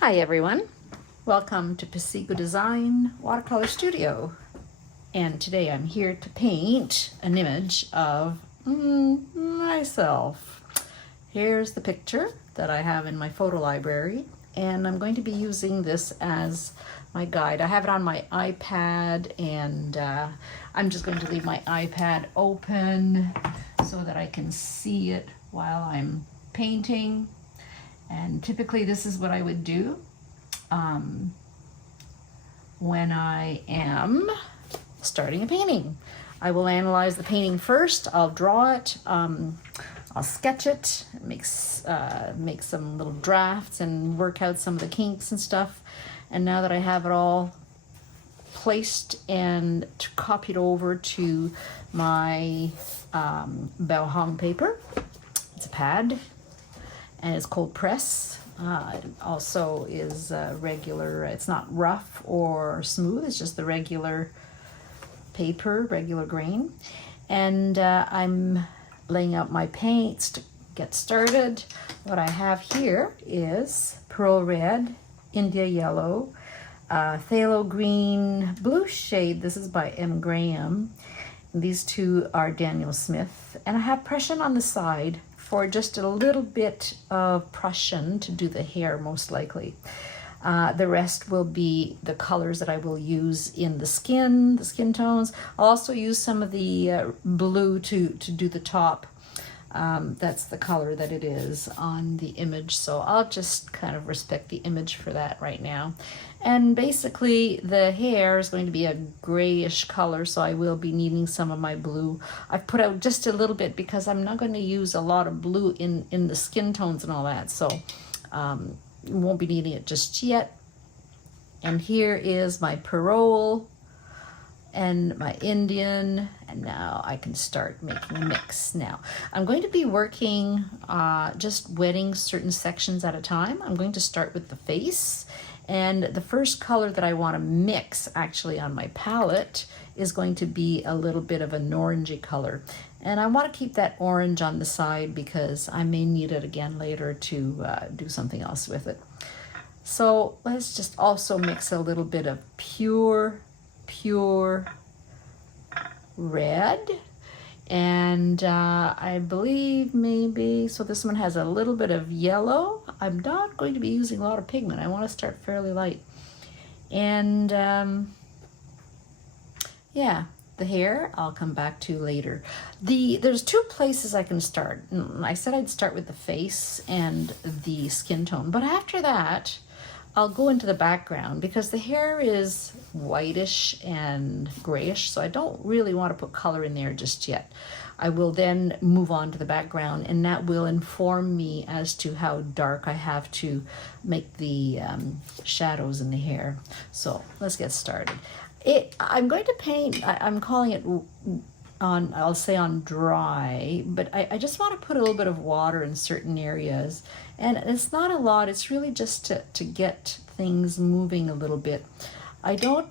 Hi everyone, welcome to Pasigo Design Watercolor Studio. And today I'm here to paint an image of myself. Here's the picture that I have in my photo library, and I'm going to be using this as my guide. I have it on my iPad, and I'm just going to leave my iPad open so that I can see it while I'm painting. And typically this is what I would do when I am starting a painting. I will analyze the painting first. I'll draw it. I'll sketch it, make some little drafts and work out some of the kinks and stuff. And now that I have it all placed and copied over to my Belhong paper, it's a pad, and it's cold press. It also is regular, it's not rough or smooth, it's just the regular paper, regular grain. And I'm laying out my paints to get started. What I have here is pearl red, India yellow, phthalo green, blue shade. This is by M. Graham. These two are Daniel Smith. And I have Prussian on the side for just a little bit of Prussian to do the hair, most likely. The rest will be the colors that I will use in the skin tones. I'll also use some of the blue to do the top. That's the color that it is on the image, so I'll just kind of respect the image for that right now. And basically the hair is going to be a grayish color, so I will be needing some of my blue. I've put out just a little bit because I'm not going to use a lot of blue in the skin tones and all that, so won't be needing it just yet. And here is my Perol and my Indian, and now I can start making a mix. Now I'm going to be working just wetting certain sections at a time. I'm going to start with the face, and the first color that I want to mix actually on my palette is going to be a little bit of an orangey color, and I want to keep that orange on the side because I may need it again later to do something else with it. So let's just also mix a little bit of pure red, and I believe maybe, so this one has a little bit of yellow. I'm not going to be using a lot of pigment. I want to start fairly light. And yeah, the hair I'll come back to later. There's two places I can start. I said I'd start with the face and the skin tone, but after that I'll go into the background because the hair is whitish and grayish, so I don't really want to put color in there just yet. I will then move on to the background, and that will inform me as to how dark I have to make the shadows in the hair. So let's get started. I'm going to paint, I'm calling it on, I'll say on dry, but I just want to put a little bit of water in certain areas, and it's not a lot. It's really just to get things moving a little bit. I don't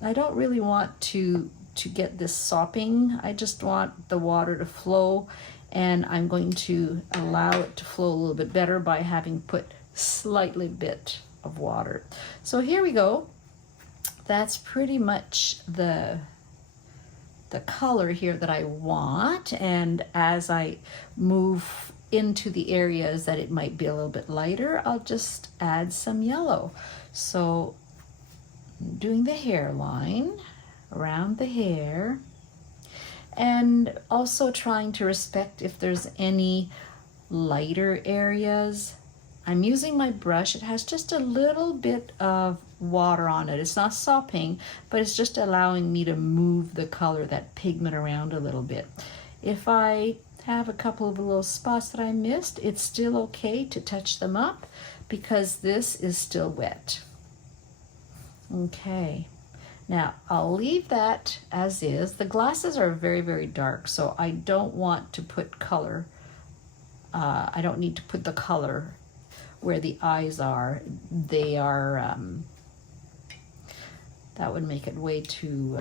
really want to get this sopping. I just want the water to flow, and I'm going to allow it to flow a little bit better by having put slightly bit of water. So here we go. That's pretty much the color here that I want, and as I move into the areas that it might be a little bit lighter, I'll just add some yellow. So doing the hairline, around the hair, and also trying to respect if there's any lighter areas. I'm using my brush. It has just a little bit of water on it. It's not sopping, but it's just allowing me to move the color, that pigment, around a little bit. If I have a couple of little spots that I missed, it's still okay to touch them up because this is still wet. Okay, now I'll leave that as is. The glasses are very dark, so I don't want to put color. I don't need to put the color where the eyes are. They are, that would make it way too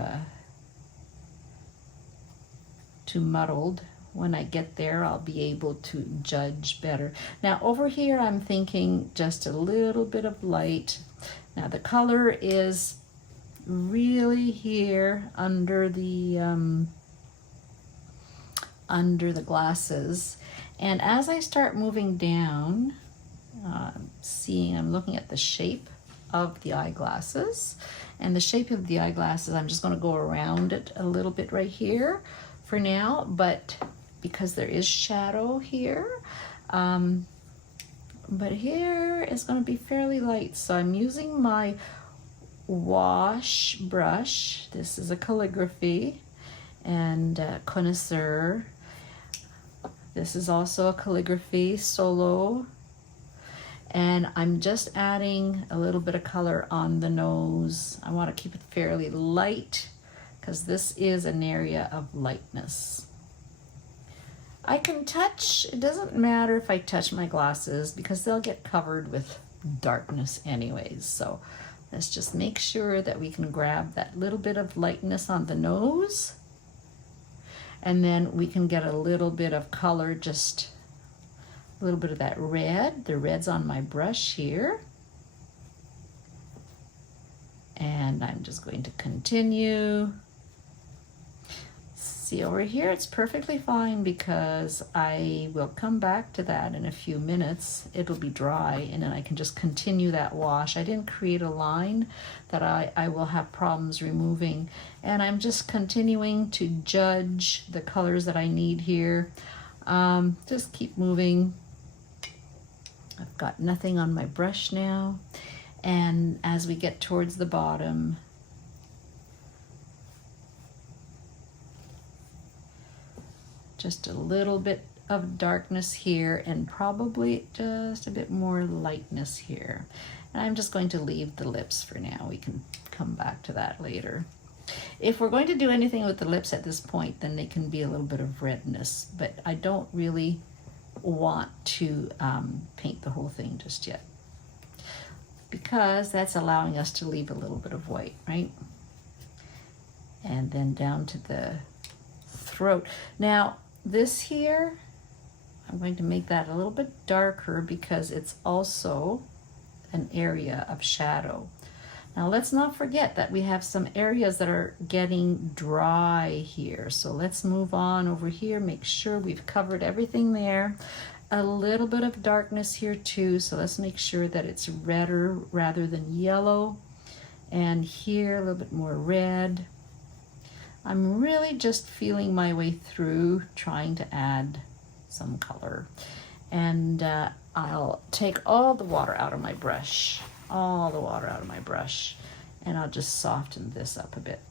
muddled when I get there, I'll be able to judge better. Now over here, I'm thinking just a little bit of light. Now the color is really here under the glasses. And as I start moving down, I'm looking at the shape of the eyeglasses. And the shape of the eyeglasses, I'm just going to go around it a little bit right here for now, but because there is shadow here, but here is going to be fairly light. So I'm using my wash brush. This is a Calligraphy and Connoisseur. This is also a Calligraphy Solo. And I'm just adding a little bit of color on the nose. I want to keep it fairly light because this is an area of lightness. I can touch, it doesn't matter if I touch my glasses because they'll get covered with darkness anyways. So let's just make sure that we can grab that little bit of lightness on the nose. And then we can get a little bit of color, just a little bit of that red. The red's on my brush here. And I'm just going to continue. See over here, it's perfectly fine because I will come back to that in a few minutes. It'll be dry and then I can just continue that wash. I didn't create a line that I will have problems removing. And I'm just continuing to judge the colors that I need here. Just keep moving. I've got nothing on my brush now. And as we get towards the bottom, just a little bit of darkness here and probably just a bit more lightness here. And I'm just going to leave the lips for now. We can come back to that later. If we're going to do anything with the lips at this point, then they can be a little bit of redness, but I don't really want to paint the whole thing just yet because that's allowing us to leave a little bit of white, right? And then down to the throat. Now this here, I'm going to make that a little bit darker because it's also an area of shadow. Now let's not forget that we have some areas that are getting dry here. So let's move on over here, make sure we've covered everything there. A little bit of darkness here too, so let's make sure that it's redder rather than yellow. And here a little bit more red. I'm really just feeling my way through, trying to add some color. And I'll take all the water out of my brush. All the water out of my brush, and I'll just soften this up a bit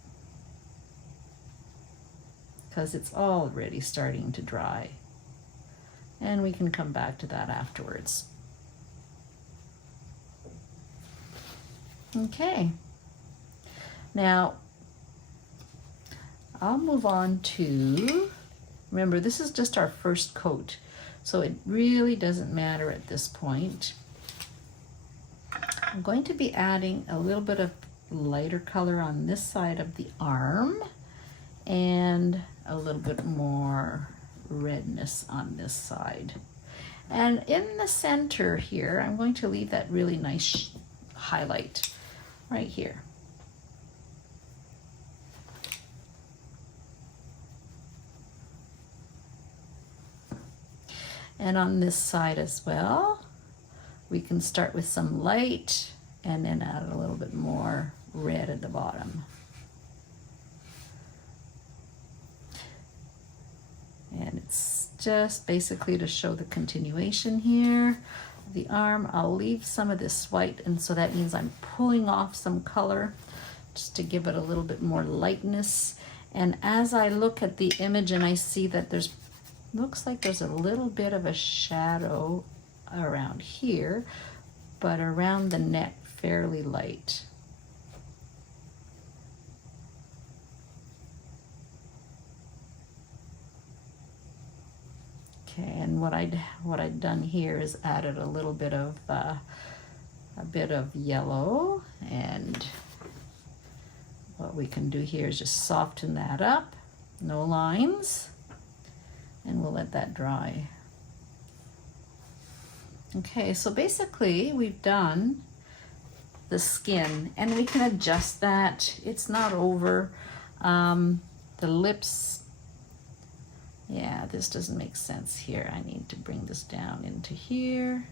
because it's already starting to dry, and we can come back to that afterwards. Okay, now I'll move on to, remember this is just our first coat, so it really doesn't matter at this point. I'm going to be adding a little bit of lighter color on this side of the arm and a little bit more redness on this side. And in the center here, I'm going to leave that really nice highlight right here. And on this side as well, we can start with some light and then add a little bit more red at the bottom. And it's just basically to show the continuation here. The arm, I'll leave some of this white, and so that means I'm pulling off some color just to give it a little bit more lightness. And as I look at the image and I see that looks like there's a little bit of a shadow around here, but around the neck fairly light. Okay, and what I'd done here is added a little bit of yellow, and what we can do here is just soften that up, no lines. and we'll let that dry. Okay, so basically we've done the skin, and we can adjust that. It's not over. The lips, yeah, this doesn't make sense here. I need to bring this down into here.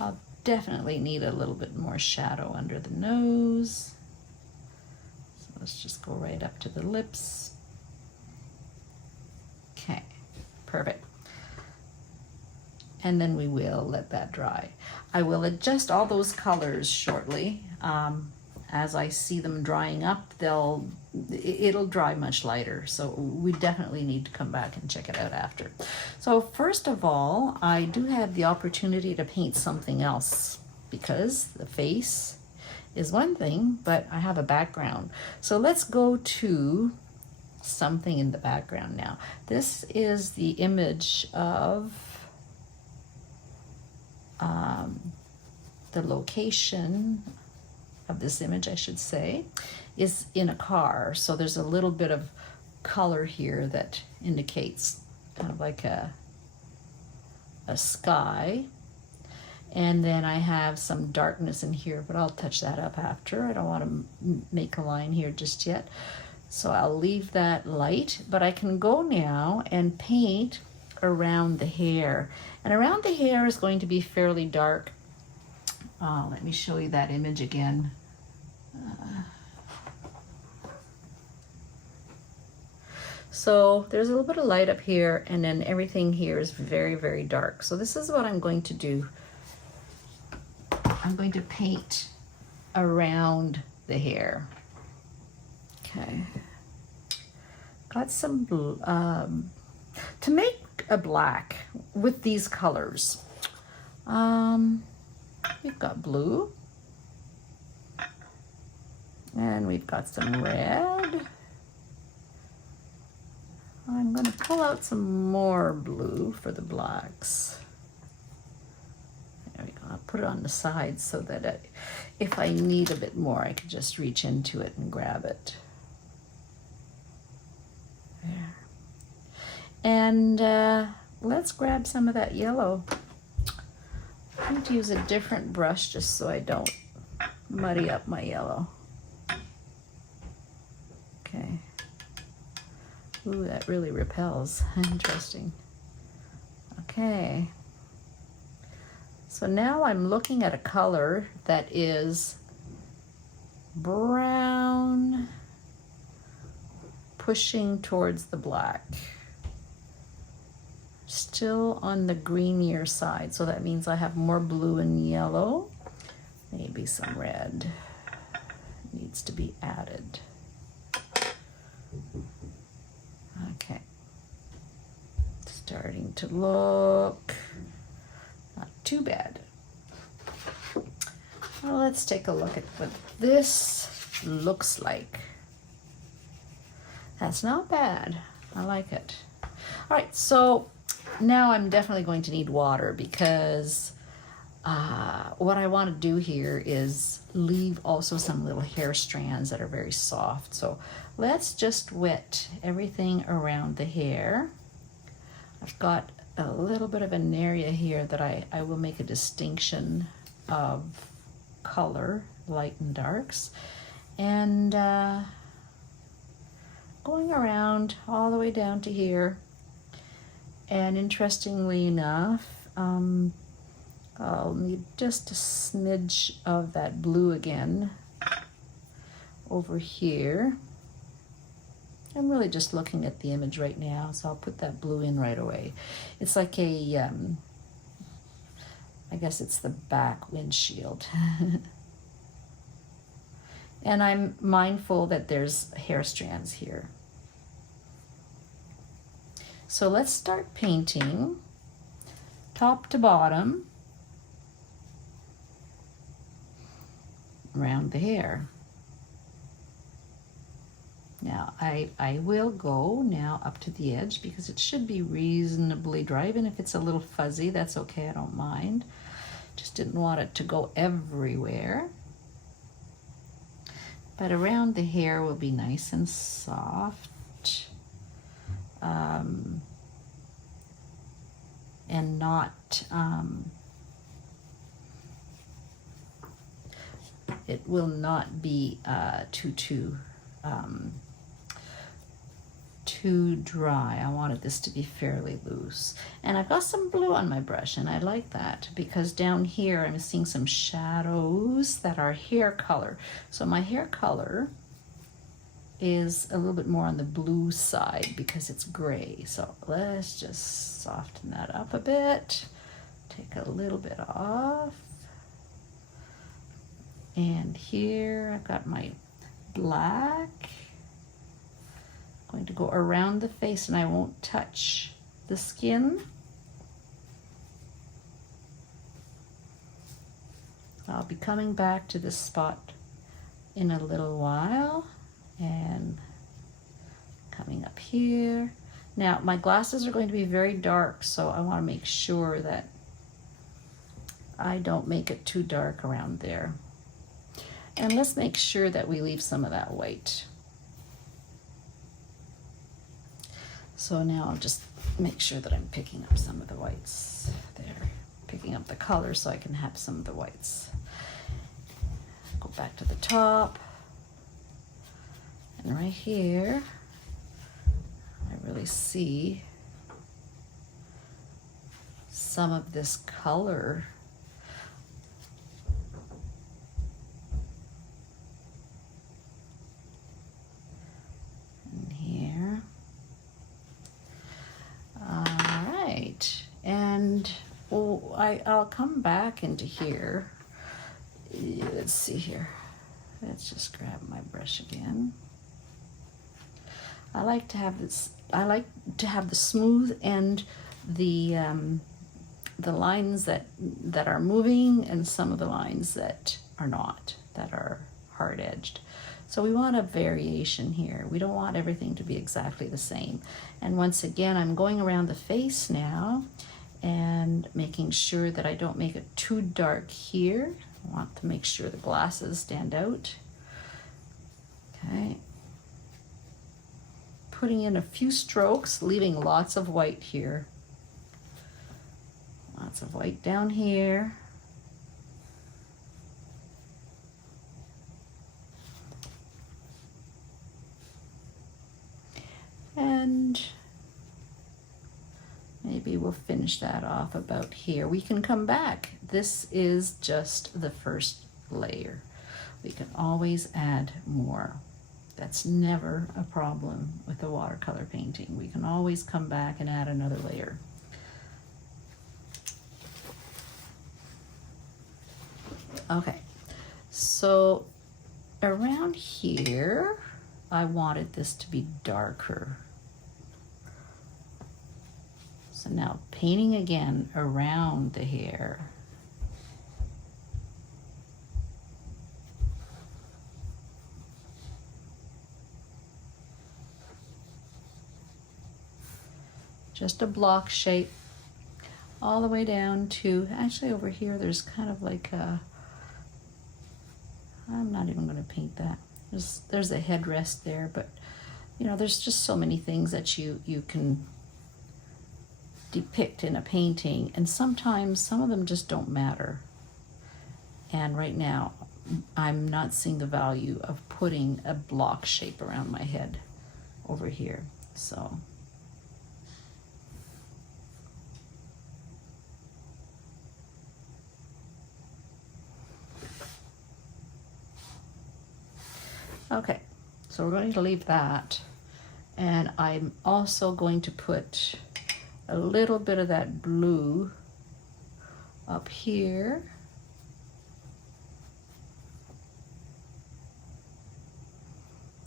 I'll definitely need a little bit more shadow under the nose. So let's just go right up to the lips. Okay, perfect. And then we will let that dry. I will adjust all those colors shortly. As I see them drying up, it'll dry much lighter. So we definitely need to come back and check it out after. So first of all, I do have the opportunity to paint something else, because the face is one thing, but I have a background. So let's go to something in the background now. This is the image of the location of this image, I should say, is in a car. So there's a little bit of color here that indicates kind of like a sky. And then I have some darkness in here, but I'll touch that up after. I don't want to make a line here just yet. So I'll leave that light, but I can go now and paint around the hair. And around the hair is going to be fairly dark. Let me show you that image again. So there's a little bit of light up here, and then everything here is very, very dark. So this is what I'm going to do. I'm going to paint around the hair. Okay. Got some blue. To make a black with these colors, we've got blue, and we've got some red. I'm going to pull out some more blue for the blacks. There we go. I'll put it on the side so that if I need a bit more, I can just reach into it and grab it. There. And let's grab some of that yellow. I'm going to use a different brush just so I don't muddy up my yellow. Okay. Ooh, that really repels. Interesting. Okay. So now I'm looking at a color that is brown, pushing towards the black. Still on the greenier side, so that means I have more blue and yellow. Maybe some red needs to be added. Okay, starting to look not too bad. Well, let's take a look at what this looks like. That's not bad. I like it. All right, so now I'm definitely going to need water, because what I want to do here is leave also some little hair strands that are very soft. So let's just wet everything around the hair. I've got a little bit of an area here that I will make a distinction of color, light and darks. And going around all the way down to here. And interestingly enough, I'll need just a smidge of that blue again over here. I'm really just looking at the image right now, so I'll put that blue in right away. It's like a, I guess it's the back windshield. And I'm mindful that there's hair strands here. So let's start painting top to bottom around the hair. Now I will go now up to the edge, because it should be reasonably dry. Even if it's a little fuzzy, that's okay, I don't mind. Just didn't want it to go everywhere. but around the hair will be nice and soft, and not, it will not be too dry. I wanted this to be fairly loose. And I've got some blue on my brush, and I like that because down here I'm seeing some shadows that are hair color. So my hair color is a little bit more on the blue side because it's gray. So let's just soften that up a bit. Take a little bit off. And here I've got my black. I'm going to go around the face and I won't touch the skin. I'll be coming back to this spot in a little while and coming up here. Now my glasses are going to be very dark, so I want to make sure that I don't make it too dark around there. And let's make sure that we leave some of that white. So now I'll just make sure that I'm picking up some of the whites there, picking up the color so I can have some of the whites. Go back to the top. And right here, I really see some of this color. In here. All right, and I'll come back into here. Let's see here. Let's just grab my brush again. I like to have this. I like to have the smooth and the lines that are moving, and some of the lines that are not, that are hard edged. So we want a variation here. We don't want everything to be exactly the same. And once again, I'm going around the face now and making sure that I don't make it too dark here. I want to make sure the glasses stand out. Okay. Putting in a few strokes, leaving lots of white here. Lots of white down here. And maybe we'll finish that off about here. We can come back. This is just the first layer. We can always add more. That's never a problem with a watercolor painting. We can always come back and add another layer. Okay, so around here, I wanted this to be darker. So now painting again around the hair. Just a block shape all the way down to, actually over here there's kind of like a, I'm not even going to paint that. There's a headrest there, but you know, there's just so many things that you can depict in a painting, and sometimes some of them just don't matter. And right now I'm not seeing the value of putting a block shape around my head over here. So okay, so we're going to leave that, and I'm also going to put a little bit of that blue up here.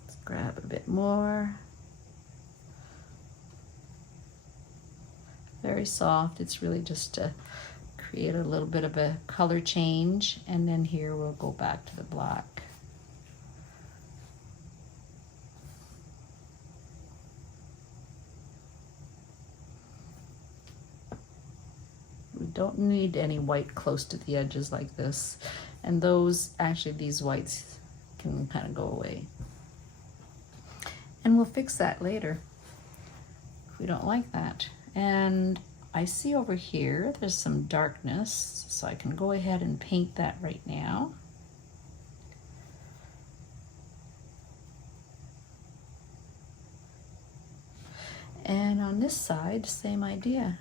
Let's grab a bit more. Very soft. It's really just to create a little bit of a color change, and then here we'll go back to the black. We don't need any white close to the edges like this. And those, actually these whites can kind of go away. And we'll fix that later if we don't like that. And I see over here there's some darkness, so I can go ahead and paint that right now. And on this side, same idea.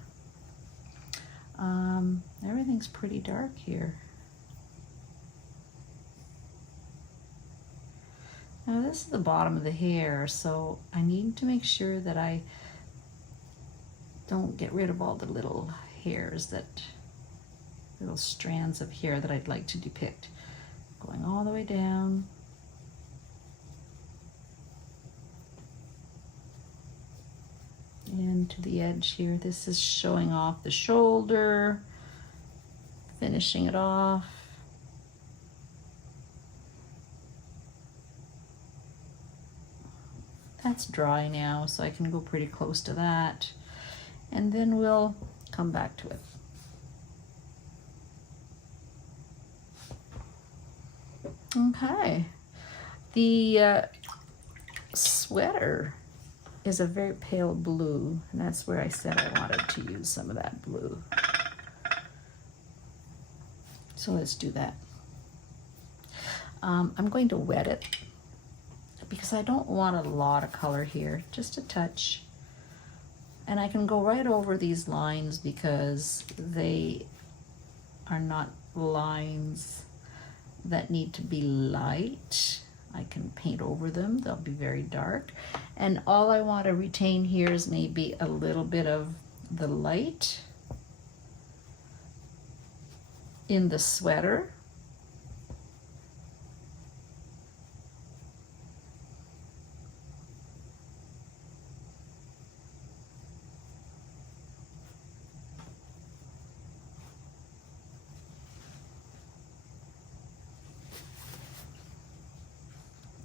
Everything's pretty dark here. Now this is the bottom of the hair, so I need to make sure that I don't get rid of all the little hairs, little strands of hair that I'd like to depict. Going all the way down. And to the edge here. This is showing off the shoulder, finishing it off. That's dry now, so I can go pretty close to that. And then we'll come back to it. Okay. The sweater is a very pale blue, and that's where I said I wanted to use some of that blue. So let's do that. I'm going to wet it because I don't want a lot of color here, just a touch. And I can go right over these lines because they are not lines that need to be light. I can paint over them, they'll be very dark. And all I want to retain here is maybe a little bit of the light in the sweater.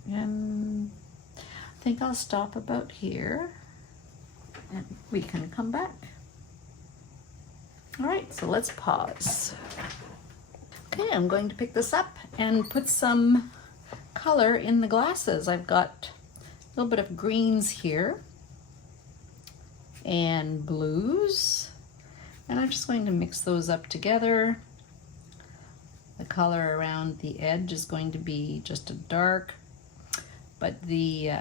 And I think I'll stop about here and we can come back. All right, so let's pause. Okay, I'm going to pick this up and put some color in the glasses. I've got a little bit of greens here and blues, and I'm just going to mix those up together. The color around the edge is going to be just a dark, but the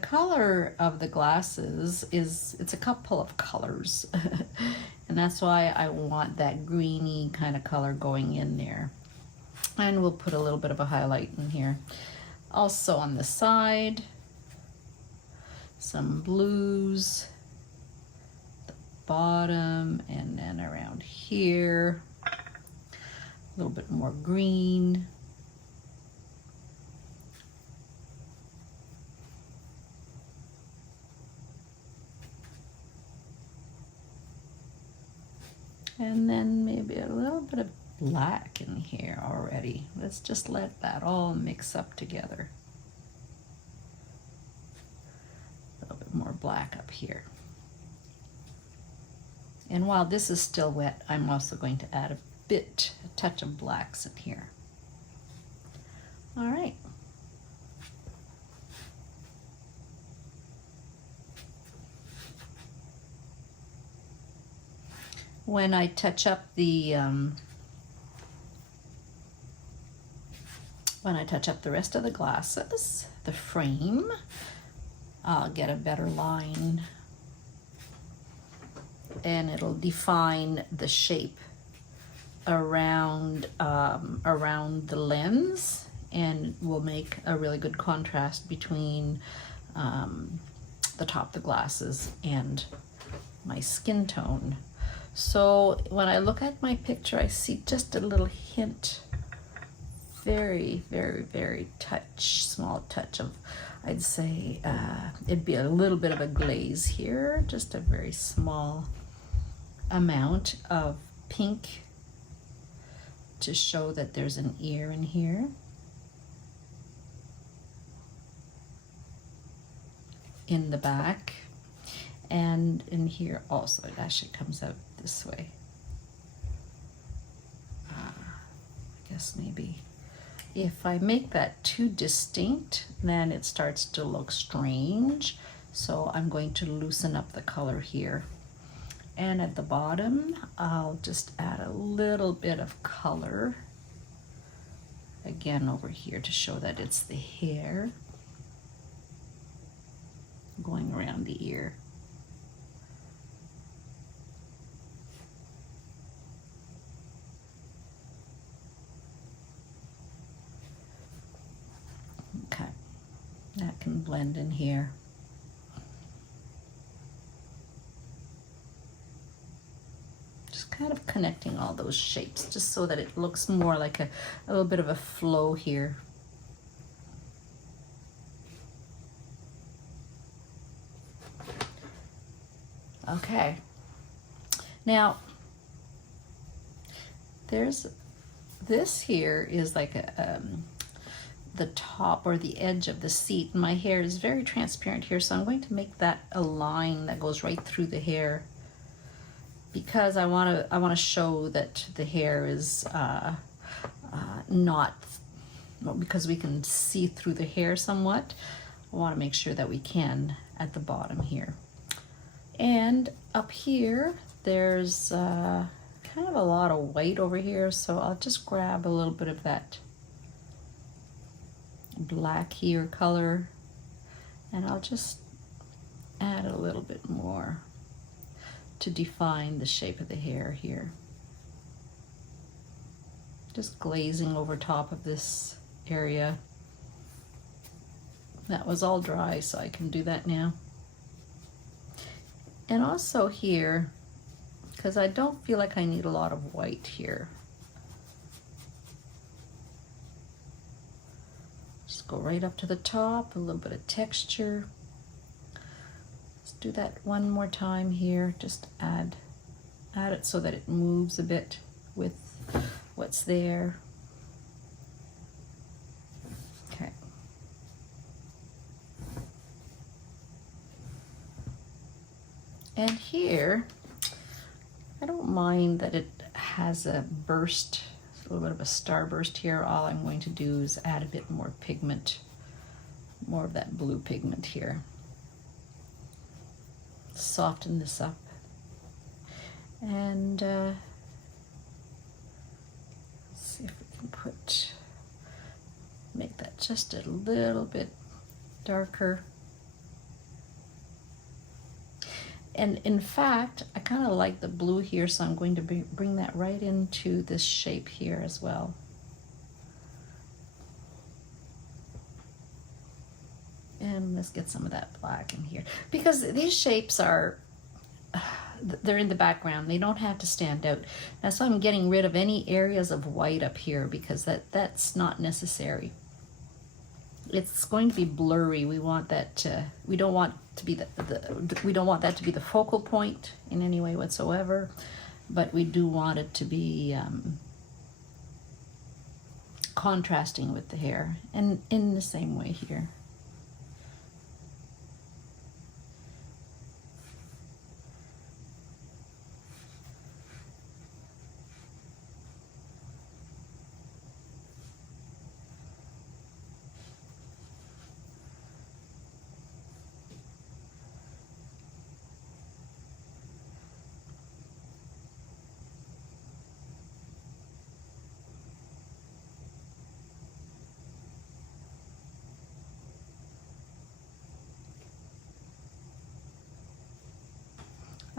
color of the glasses it's a couple of colors and that's why I want that greeny kind of color going in there. And we'll put a little bit of a highlight in here. Also on the side, some blues, the bottom, and then around here, a little bit more green. And then maybe a little bit of black in here already. Let's just let that all mix up together. A little bit more black up here. And while this is still wet, I'm also going to add a touch of blacks in here. All right. When I touch up the rest of the glasses, the frame, I'll get a better line and it'll define the shape around the lens, and will make a really good contrast between the top of the glasses and my skin tone. So when I look at my picture, I see just a little hint, very, very, very small touch of, I'd say, it'd be a little bit of a glaze here, just a very small amount of pink to show that there's an ear in here. In the back, and in here also, it actually comes out this way. I guess maybe If I make that too distinct, then it starts to look strange. So I'm going to loosen up the color here. And at the bottom, I'll just add a little bit of color. Again, over here to show that it's the hair going around the ear. Okay, that can blend in here. Just kind of connecting all those shapes just so that it looks more like a little bit of a flow here. Okay, now there's this here is like the top or the edge of the seat. My hair is very transparent here, so I'm going to make that a line that goes right through the hair, because I want to show that the hair is not, well, because we can see through the hair somewhat. I want to make sure that we can at the bottom here. And up here, there's kind of a lot of white over here, so I'll just grab a little bit of that black here color, and I'll just add a little bit more to define the shape of the hair here. Just glazing over top of this area. That was all dry, so I can do that now. And also here, because I don't feel like I need a lot of white here. Just go right up to the top, a little bit of texture. Let's do that one more time here. Just add it so that it moves a bit with what's there. Okay. And here, I don't mind that it has a burst, a little bit of a starburst here. All I'm going to do is add a bit more pigment, more of that blue pigment here. Soften this up. And let's see if we can make that just a little bit darker. And in fact, I kind of like the blue here, so I'm going to bring that right into this shape here as well. And let's get some of that black in here, because these shapes are, they're in the background. They don't have to stand out. That's why I'm getting rid of any areas of white up here, because that's not necessary. It's going to be blurry. We want that we don't want to be we don't want that to be the focal point in any way whatsoever, but we do want it to be contrasting with the hair, and in the same way here.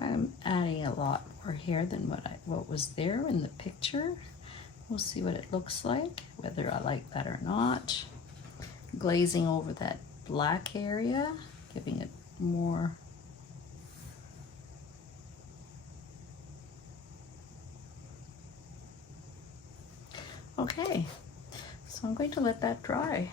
I'm adding a lot more here than what was there in the picture. We'll see what it looks like, whether I like that or not. Glazing over that black area, giving it more. Okay, so I'm going to let that dry.